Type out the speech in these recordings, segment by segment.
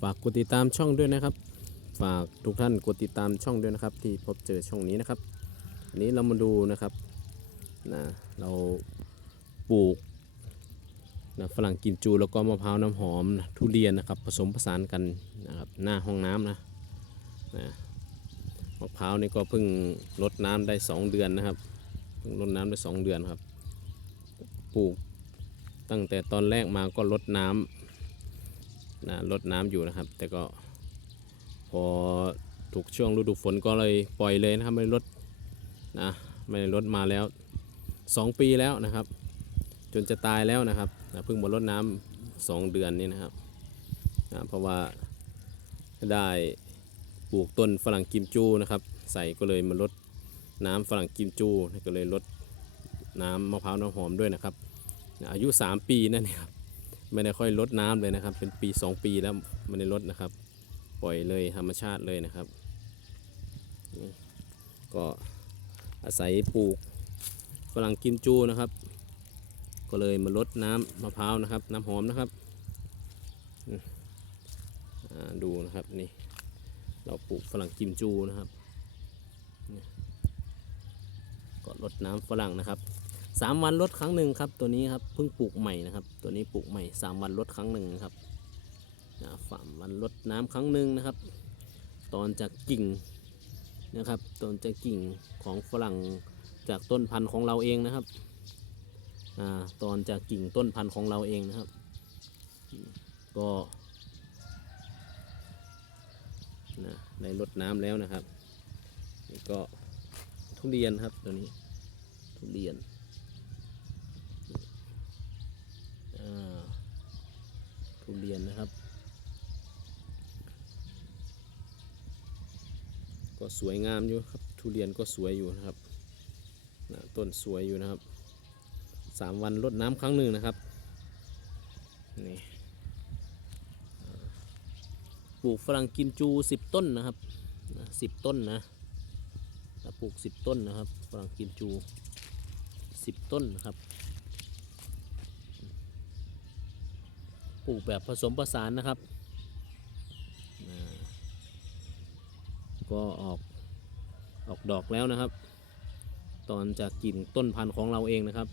ฝากกดติดตามช่องด้วยนะครับ ฝากทุกท่านกดติดตามช่องด้วยนะครับ ที่พบเจอช่องนี้นะครับอันนี้เรามาดูนะครับนะเราปลูกนะฝรั่งกิมจูแล้วก็มะพร้าวน้ำหอมนะทุเรียนนะครับ ผสมผสานกันนะครับหน้าห้องน้ำนะนะมะพร้าวนี่ก็เพิ่งลดน้ำได้ 2 เดือนนะครับเพิ่งลดน้ำได้ 2 เดือนครับ ปลูกตั้งแต่ตอนแรกมาก็ลดน้ำ นะลดน้ำอยู่นะครับ แต่ก็พอถูกช่วงฤดูฝนก็เลยปล่อยเลยนะครับไม่ลดนะไม่ลดมาแล้ว 2 ปีแล้วนะครับ จนจะตายแล้วนะครับนะเพิ่งมาลดน้ำสองเดือนนี่นะครับนะเพราะว่าได้ปลูกต้นฝรั่งกิมจูนะครับ ใส่ก็เลยมาลดน้ำฝรั่งกิมจูก็เลยลดน้ำมะพร้าวน้ำหอมด้วยนะครับนะอายุ 3 ปีนั่นเองครับ ไม่ได้ค่อยลดน้ำเลยนะครับ เป็นปี 2 ปีแล้วไม่ได้ลดนะครับ ปล่อยเลยธรรมชาติเลยนะครับ ก็อาศัยปลูกฝรั่งกิมจูนะครับ ก็เลยมาลดน้ำมะพร้าวนะครับ น้ำหอมนะครับดูนะครับนี่เราปลูกฝรั่งกิมจูนะครับก็ลดน้ำฝรั่งนะครับ สามวันลดครั้งหนึ่งครับตัวนี้ครับเพิ่งปลูกใหม่นะครับ ตัวนี้ปลูกใหม่สามวันลดครั้งหนึ่งนะครับนะสามวันลดน้ำครั้งหนึ่งนะครับ ตอนจากกิ่งนะครับตอนจากกิ่งของฝรั่งจากต้นพันธุ์ของเราเองนะครับอตอนจากกิ่งต้นพันธุ์ของเราเองนะครับ ก็นะได้ลดน้ำแล้วนะครับนี่ก็ทุเรียนครับตัวนี้ทุเรียนอ่าทุ เรียนนะครับ ก็สวยงามอยู่ครับ ทุเรียนก็สวยอยู่นะครับนะต้นสวยอยู่นะครับสามวันรดน้ำครั้งหนึ่งนะครับนี่ปลูกฝรั่งกิมจูสิบต้นนะครับสิบต้นนะปลูกสิบต้นนะครับฝรั่งกิมจูสิบต้นนะครับ ลูกแบบผสมผสานนะครับก็ออกออกดอกแล้วนะครับ ตอนจากกิ่งต้นพันธุ์ของเราเองนะครับ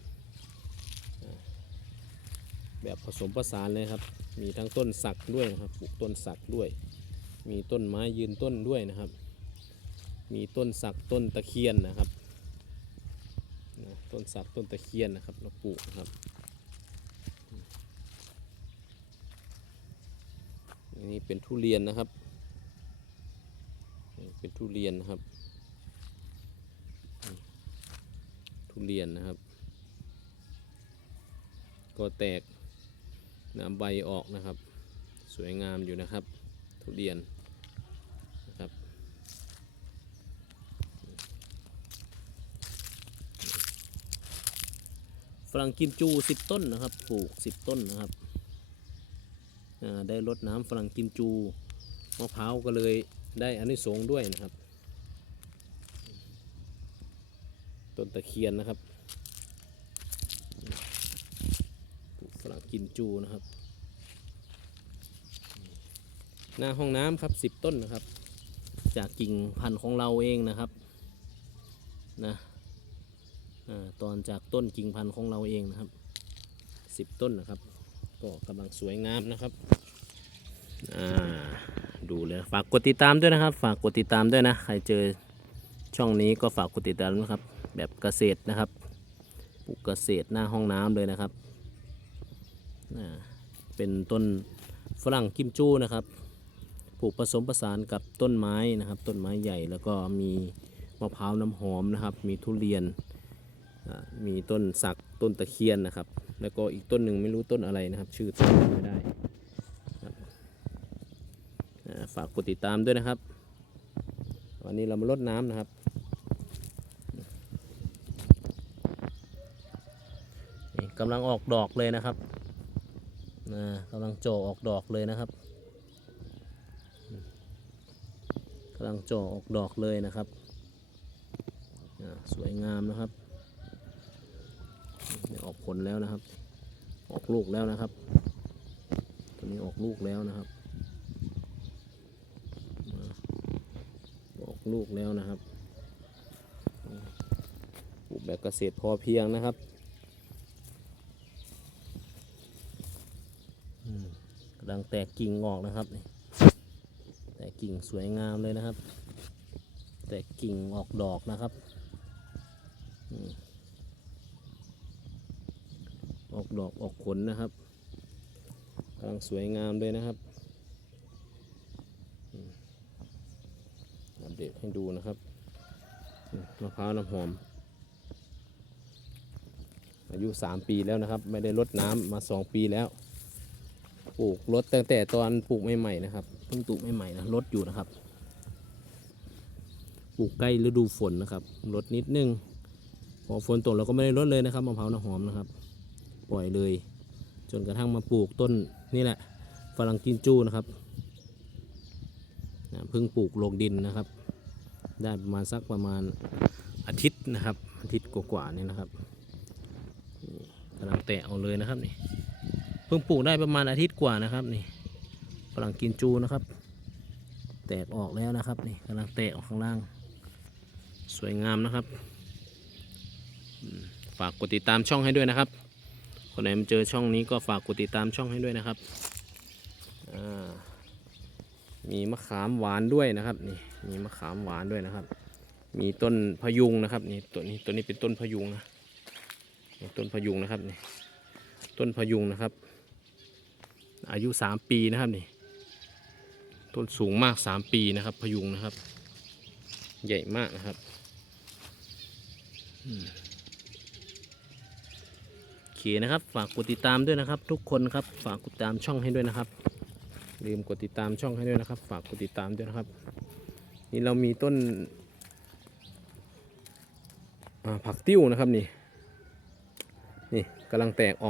แบบผสมผสานเลยครับ มีทั้งต้นสักด้วยนะครับปลูกต้นสักด้วย มีต้นไม้ยืนต้นด้วยนะครับ มีต้นสักต้นตะเคียนนะครับต้นสักต้นตะเคียนนะครับเราปลูกนะครับ อันนี้เป็นทุเรียนนะครับ เป็นทุเรียนนะครับ ทุเรียนนะครับ ก็แตกน้ำใบออกนะครับ สวยงามอยู่นะครับ ทุเรียนนะครับฝรั่งกิมจูสิบต้นนะครับ ปลูกสิบต้นนะครับ ได้รดน้ำฝรั่งกิมจูมะพร้าวก็เลยได้อานิสงส์ด้วยนะครับ ต้นตะเคียนนะครับปลูกฝรั่งกิมจูนะครับ หน้าห้องน้ำครับสิบต้นนะครับ จากกิ่งพันธุ์ของเราเองนะครับนะอตอนจากต้นกิ่งพันธุ์ของเราเองนะครับสิบต้นนะครับ ก็กำลังสวยงามนะครับอ่าดูเลยฝากกดติดตามด้วยนะครับ ฝากกดติดตามด้วยนะ ใครเจอช่องนี้ก็ฝากกดติดตามนะครับ แบบเกษตรนะครับปลูกเกษตรหน้าห้องน้ำเลยนะครับอ่าเป็นต้นฝรั่งกิมจูนะครับปลูกผสมผสานกับต้นไม้นะครับ ต้นไม้ใหญ่แล้วก็มีมะพร้าวน้ำหอมนะครับ มีทุเรียนอ่ามีต้นสักต้นตะเคียนนะครับ แล้วก็อีกต้นหนึ่งไม่รู้ต้นอะไรนะครับ ชื่อต้นไม่ได้ฝากกดติดตามด้วยนะครับ วันนี้เรามาลดน้ำนะครับ กำลังออกดอกเลยนะครับกำลังโจออกดอกเลยนะครับกำลังโจออกดอกเลยนะครับ สวยงามนะครับ ออกผลแล้วนะครับ ออกลูกแล้วนะครับตอนนี้ออกลูกแล้วนะครับ ออกลูกแล้วนะครับปลูกแบบเกษตรพอเพียงนะครับกำลังแตกกิ่งออกนะครับแตกกิ่งสวยงามเลยนะครับ แตกกิ่งออกดอกนะครับ ดอกออกผลนะครับกำลังสวยงามเลยนะครับอัปเดตให้ดูนะครับมะพร้าวน้ำหอม อายุ 3 ปีแล้วนะครับ ไม่ได้รดน้ำมา 2 ปีแล้ว ปลูกรดตั้งแต่ตอนปลูกใหม่ๆนะครับเพิ่งปลูกใหม่ๆนะรดอยู่นะครับ ปลูกใกล้ฤดูฝนนะครับรดนิดนึงพอฝนตกเราก็ไม่ได้รดเลยนะครับมะพร้าวน้ำหอมนะครับ ปล่อยเลย จนกระทั่งมาปลูกต้นนี่แหละฝรั่งกินจู้นะครับเพิ่งปลูกลงดินนะครับ ได้ประมาณสักประมาณอาทิตย์นะครับ อาทิตย์กว่าๆนี่นะครับกำลังแตะเอาเลยนะครับนี่เพิ่งปลูกได้ประมาณอาทิตย์กว่านะครับนี่ฝรั่งกินจูนะครับ แตกออกแล้วนะครับนี่กำลังแตะออกข้างล่าง สวยงามนะครับ ฝากกดติดตามช่องให้ด้วยนะครับ คนไหนมาเจอช่องนี้ก็ฝากกดติดตามช่องให้ด้วยนะครับ มีมะขามหวานด้วยนะครับนี่มีมะขามหวานด้วยนะครับ มีต้นพะยุงนะครับนี่ตัวนี้ตัวนี้เป็นต้นพะยุงนะต้นพะยุงนะครับนี่ต้นพะยุงนะครับ อายุสามปีนะครับนี่ต้นสูงมากสามปีนะครับพะยุงนะครับ ใหญ่มากนะครับ อืม นะครับ ฝากกดติดตามด้วยนะครับ ทุกคนครับ ฝากกดติดตามช่องให้ด้วยนะครับ ลืมกดติดตามช่องให้ด้วยนะครับ ฝากกดติดตามด้วยนะครับ นี่เรามีต้นผักติ้วนะครับนี่ นี่กำลังแตกออก